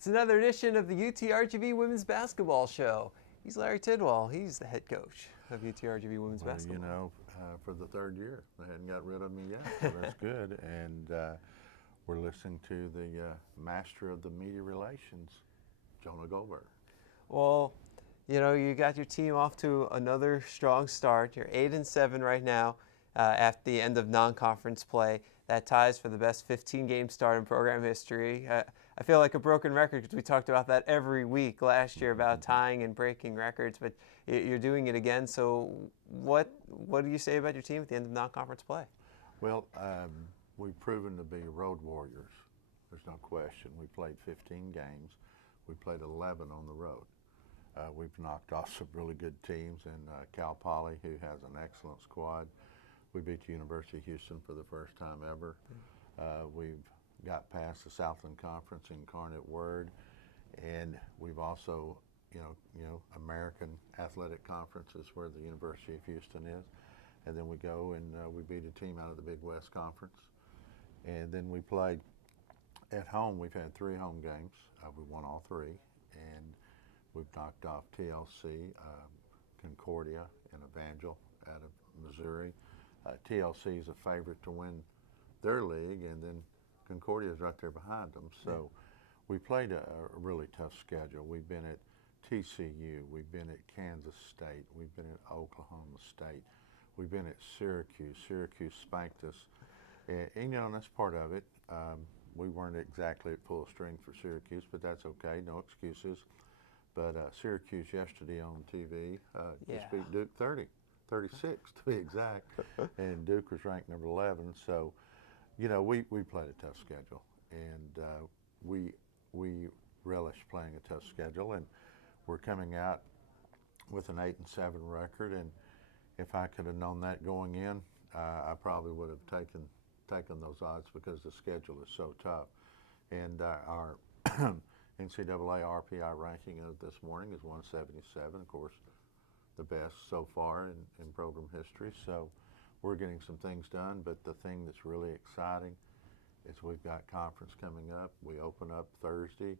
It's another edition of the UTRGV Women's Basketball Show. He's Larry Tidwell. He's the head coach of UTRGV Women's Basketball. You know, for the third year, they hadn't got rid of me yet, so that's good. And we're listening to the master of the media relations, Jonah Goldberg. Well, you know, you got your team off to another strong start. You're 8-7 right now at the end of non-conference play. That ties for the best 15-game start in program history. I feel like a broken record because we talked about that every week last year about tying and breaking records, but you're doing it again. So what do you say about your team at the end of non-conference play? Well, we've proven to be road warriors. There's no question. We played 15 games. We played 11 on the road. We've knocked off some really good teams in Cal Poly, who has an excellent squad. We beat the University of Houston for the first time ever. We've got past the Southland Conference Incarnate Word, and we've also, you know, American Athletic Conferences where the University of Houston is, and then we go and we beat a team out of the Big West Conference, and then we played at home. We've had 3 home games. We won all 3, and we've knocked off TLC, Concordia, and Evangel out of Missouri. TLC is a favorite to win their league, and then Concordia is right there behind them. So we played a really tough schedule. We've been at TCU, we've been at Kansas State, we've been at Oklahoma State, we've been at Syracuse. Syracuse spanked us, and you know, and that's part of it. We weren't exactly at full strength for Syracuse, but that's okay, no excuses. But Syracuse yesterday on TV just beat Duke 36 to be exact, and Duke was ranked number 11. So, you know, we played a tough schedule, and we relish playing a tough schedule, and we're coming out with an 8-7 record. And if I could have known that going in, I probably would have taken those odds because the schedule is so tough. And our NCAA RPI ranking of this morning is 177. Of course, the best so far in program history. So we're getting some things done, but the thing that's really exciting is we've got conference coming up. We open up Thursday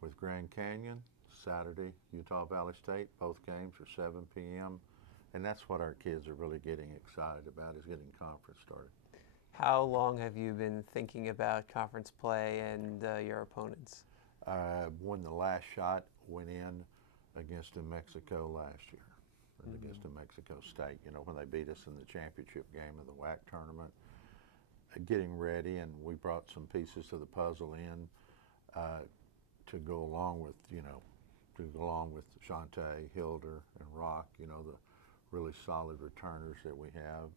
with Grand Canyon, Saturday Utah Valley State. Both games are 7 p.m. and that's what our kids are really getting excited about, is getting conference started. How long have you been thinking about conference play and your opponents? When the last shot went in against New Mexico last year. Against New Mexico State, you know, when they beat us in the championship game of the WAC tournament, getting ready, and we brought some pieces to the puzzle in to go along with, you know, Shantae, Hilder, and Rock, you know, the really solid returners that we have.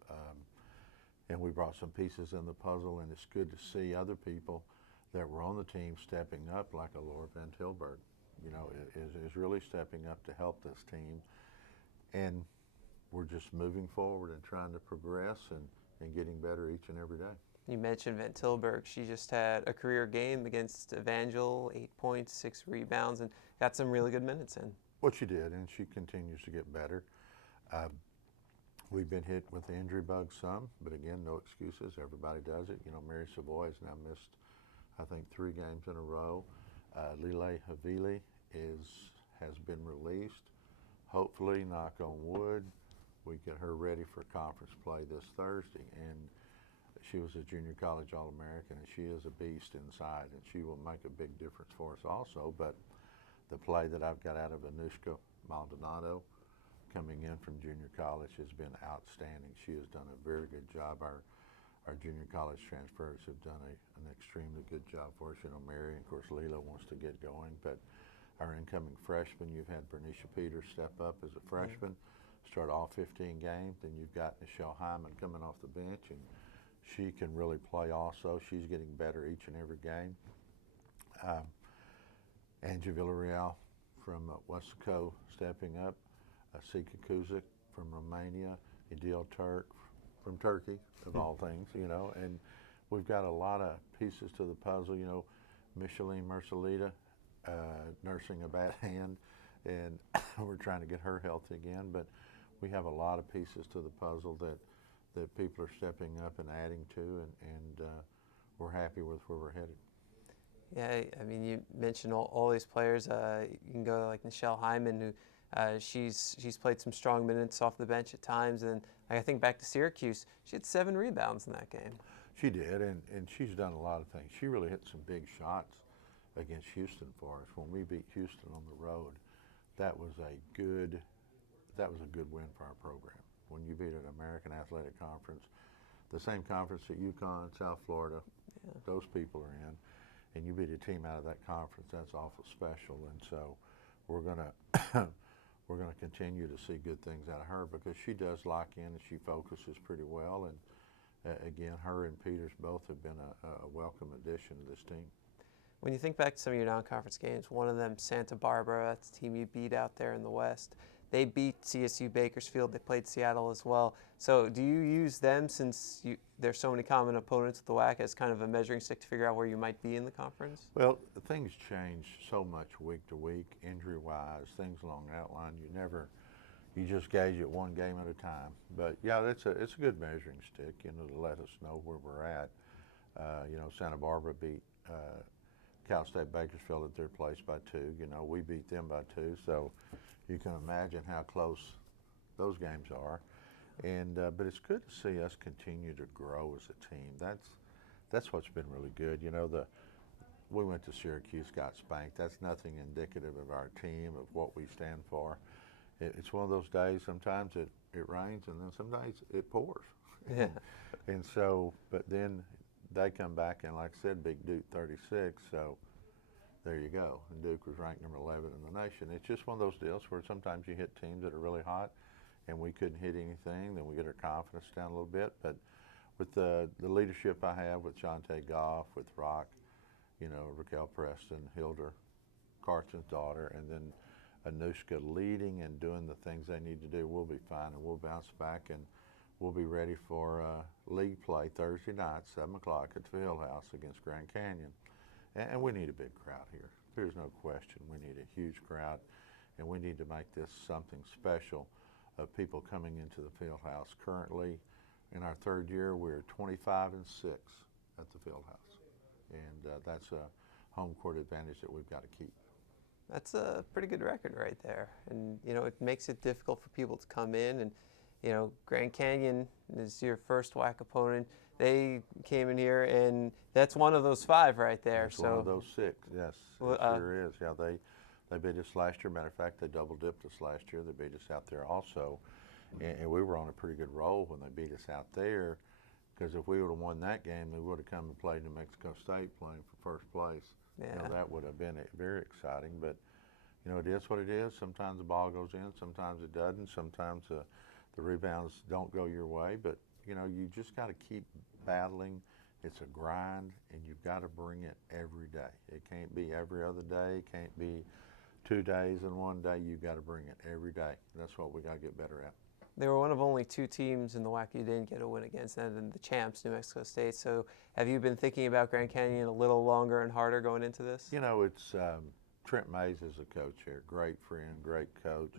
And we brought some pieces in the puzzle, and it's good to see other people that were on the team stepping up, like a Laura Van Tilburg, you know, is really stepping up to help this team. And we're just moving forward and trying to progress and getting better each and every day. You mentioned Van Tilburg. She just had a career game against Evangel, 8 points, 6 rebounds, and got some really good minutes in. Well, she did, and she continues to get better. We've been hit with the injury bug some, but again, no excuses. Everybody does it. You know, Mary Savoy has now missed, I think, 3 games in a row. Lile Havili has been released. Hopefully, knock on wood, we get her ready for conference play this Thursday. And she was a junior college All-American, and she is a beast inside, and she will make a big difference for us also. But the play that I've got out of Anushka Maldonado coming in from junior college has been outstanding. She has done a very good job. Our junior college transfers have done an extremely good job for us. You know, Mary, and of course, Lila wants to get going, but our incoming freshman, you've had Bernicia Peters step up as a freshman, start all 15 games. Then you've got Michelle Hyman coming off the bench, and she can really play also. She's getting better each and every game. Angie Villarreal from Weslaco stepping up. Sika Kuzik from Romania. Idil Turk from Turkey, of all things, you know. And we've got a lot of pieces to the puzzle, you know. Micheline Mercelita, nursing a bad hand, and we're trying to get her healthy again. But we have a lot of pieces to the puzzle that people are stepping up and adding to, and we're happy with where we're headed. Yeah, I mean, you mentioned all these players. You can go to like Nichelle Hyman, who she's played some strong minutes off the bench at times. And I think back to Syracuse, she had 7 rebounds in that game. She did, and she's done a lot of things. She really hit some big shots against Houston for us. When we beat Houston on the road, that was a good win for our program. When you beat an American Athletic Conference, the same conference that UConn, South Florida, those people are in, and you beat a team out of that conference, that's awful special. And so we're gonna we're gonna continue to see good things out of her because she does lock in and she focuses pretty well. And again, her and Peters both have been a welcome addition to this team. When you think back to some of your non-conference games, one of them, Santa Barbara, that's the team you beat out there in the West. They beat CSU Bakersfield. They played Seattle as well. So do you use them, since there's so many common opponents with the WAC, as kind of a measuring stick to figure out where you might be in the conference? Well, things change so much week to week, injury-wise, things along that line. You just gauge it one game at a time. But yeah, it's a good measuring stick, to let us know where we're at. Santa Barbara beat Cal State Bakersfield at their place by 2. We beat them by 2, so you can imagine how close those games are. And but it's good to see us continue to grow as a team. That's what's been really good. We went to Syracuse, got spanked. That's nothing indicative of our team, of what we stand for. It's one of those days, sometimes it rains and then some days it pours. Yeah. And so, but then they come back and, like I said, beat Duke 36, so there you go. And Duke was ranked number 11 in the nation. It's just one of those deals where sometimes you hit teams that are really hot and we couldn't hit anything, then we get our confidence down a little bit. But with the leadership I have with Jonte Goff, with Rock, Raquel Preston, Hilda, Carson's daughter, and then Anushka leading and doing the things they need to do, we'll be fine, and we'll bounce back, and we'll be ready for league play Thursday night, 7 o'clock at the Fieldhouse against Grand Canyon. And we need a big crowd here. There's no question. We need a huge crowd, and we need to make this something special of people coming into the Fieldhouse. Currently, in our 3rd year, we're 25-6 at the Fieldhouse, and that's a home court advantage that we've got to keep. That's a pretty good record right there. And, it makes it difficult for people to come in. And, Grand Canyon is your first WAC opponent. They came in here, and that's one of those 5 right there. That's one of those 6, yes. Well, it sure is. Yeah, they beat us last year. Matter of fact, they double-dipped us last year. They beat us out there also. And we were on a pretty good roll when they beat us out there, because if we would have won that game, they would have come and played New Mexico State playing for first place. Yeah. That would have been very exciting. But, it is what it is. Sometimes the ball goes in, sometimes it doesn't. Sometimes the rebounds don't go your way. But, you just got to keep battling. It's a grind, and you've got to bring it every day. It can't be every other day. It can't be 2 days and 1 day. You've got to bring it every day. That's what we got to get better at. They were one of only 2 teams in the WAC you didn't get a win against, and the champs, New Mexico State. So have you been thinking about Grand Canyon a little longer and harder going into this? It's Trent Mays is a coach here, great friend, great coach,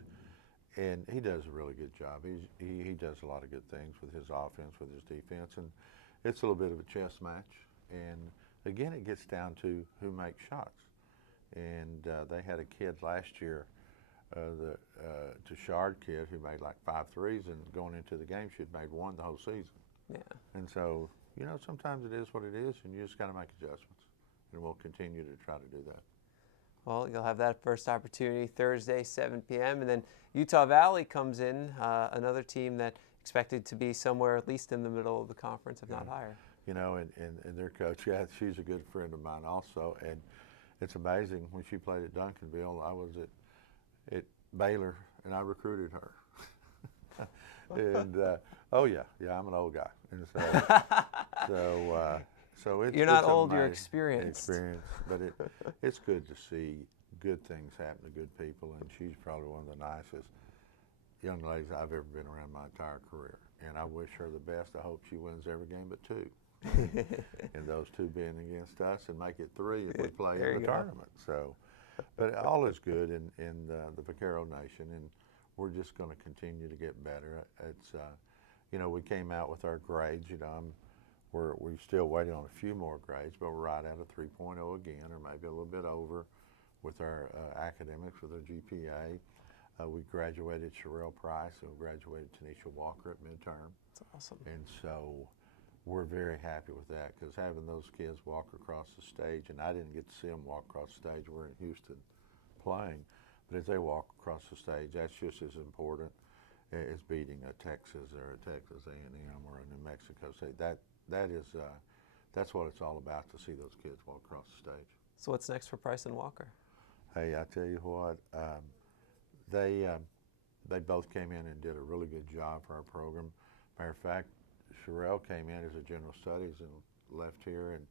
and he does a really good job. He does a lot of good things with his offense, with his defense, and it's a little bit of a chess match. And again, it gets down to who makes shots. And they had a kid last year, the Tashard kid, who made like 5 threes, and going into the game, she'd made 1 the whole season. Yeah. And so, sometimes it is what it is, and you just got to make adjustments. And we'll continue to try to do that. Well, you'll have that first opportunity Thursday, 7 p.m. And then Utah Valley comes in, another team that expected to be somewhere at least in the middle of the conference, if not higher. And their coach, she's a good friend of mine also. And it's amazing, when she played at Duncanville, I was at Baylor, and I recruited her. And I'm an old guy. And so you're not it's old, amazing. You're experienced. But it's good to see good things happen to good people, and she's probably one of the nicest young ladies I've ever been around my entire career. And I wish her the best. I hope she wins every game but 2. And those 2 being against us, and make it 3 if we play in the tournament. So, but all is good in the Vaquero Nation, and we're just going to continue to get better. It's we came out with our grades. we're still waiting on a few more grades, but we're right at a 3.0 again, or maybe a little bit over with our academics, with our GPA. We graduated Sherelle Price, and we graduated Tanisha Walker at midterm. That's awesome. And so we're very happy with that, because having those kids walk across the stage, and I didn't get to see them walk across the stage, we're in Houston playing, but as they walk across the stage, that's just as important as beating a Texas or a Texas A&M or a New Mexico State. That's what it's all about, to see those kids walk across the stage. So what's next for Price and Walker? Hey, I tell you what, they both came in and did a really good job for our program. Matter of fact, Sherelle came in as a general studies and left here, and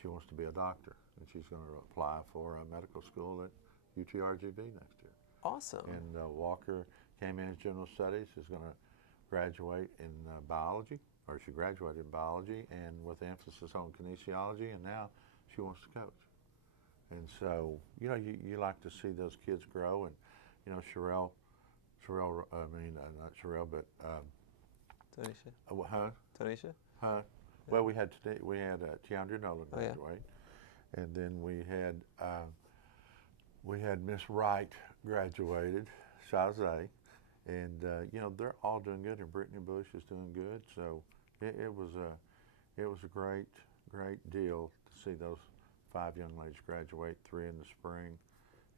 she wants to be a doctor, and she's going to apply for a medical school at UTRGV next year. Awesome. And Walker came in as general studies, is going to graduate in biology, or she graduated in biology, and with emphasis on kinesiology, and now she wants to coach. And so, you know, you like to see those kids grow, and, you know, not Sherelle, but Tanisha. Tanisha? Huh? Well, we had Tiandra Nolan graduate, and then we had Miss Wright graduated, Chazé, and you know, they're all doing good, and Brittany Bush is doing good. So it was a great deal to see those 5 young ladies graduate, 3 in the spring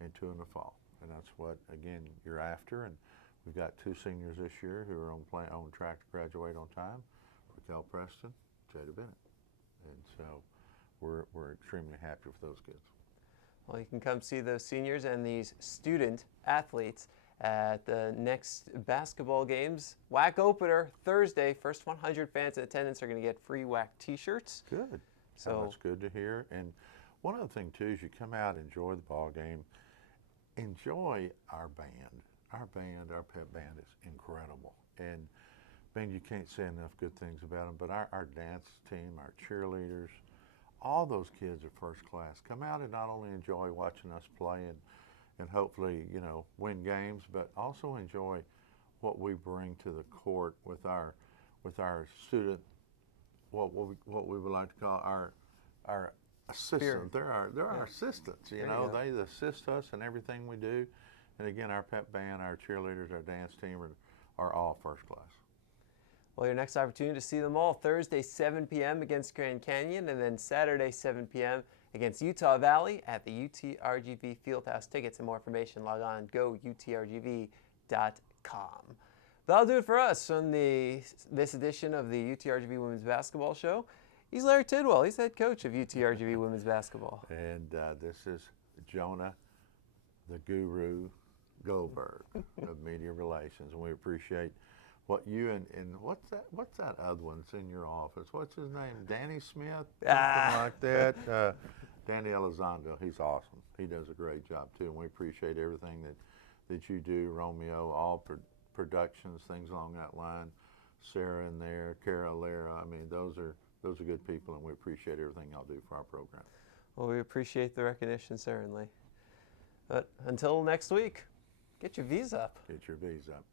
and 2 in the fall, and that's what, again, you're after. And we've got 2 seniors this year who are on track to graduate on time: Raquel Preston, Jada Bennett, and so we're extremely happy with those kids. Well, you can come see those seniors and these student athletes at the next basketball games. WAC opener Thursday. First 100 fans in attendance are going to get free WAC T-shirts. Good. So that's good to hear. And one other thing too is, you come out, enjoy the ball game, enjoy our band. Our pep band is incredible. And man, you can't say enough good things about them. But our dance team, our cheerleaders, all those kids are first class. Come out and not only enjoy watching us play and hopefully, you know, win games, but also enjoy what we bring to the court with our student, what we would like to call our assistant. They're our assistants. You know, they assist us in everything we do. And again, our pep band, our cheerleaders, our dance team are all first class. Well, your next opportunity to see them all: Thursday, 7 p.m. against Grand Canyon, and then Saturday, 7 p.m. against Utah Valley at the UTRGV Fieldhouse. Tickets and more information, log on GoUTRGVAthletics.com. That'll do it for us on this edition of the UTRGV Women's Basketball Show. He's Larry Tidwell. He's head coach of UTRGV Women's Basketball. And this is Jonah, the Guru Goldberg of Media Relations, and we appreciate what you and what's that other one that's in your office? What's his name? Danny Smith? Something like that. Danny Elizondo. He's awesome. He does a great job too, and we appreciate everything that you do. Romeo, all productions, things along that line. Sarah in there, Cara Lara. I mean, those are good people, and we appreciate everything y'all do for our program. Well, we appreciate the recognition, certainly. But until next week, get your V's up. Get your V's up.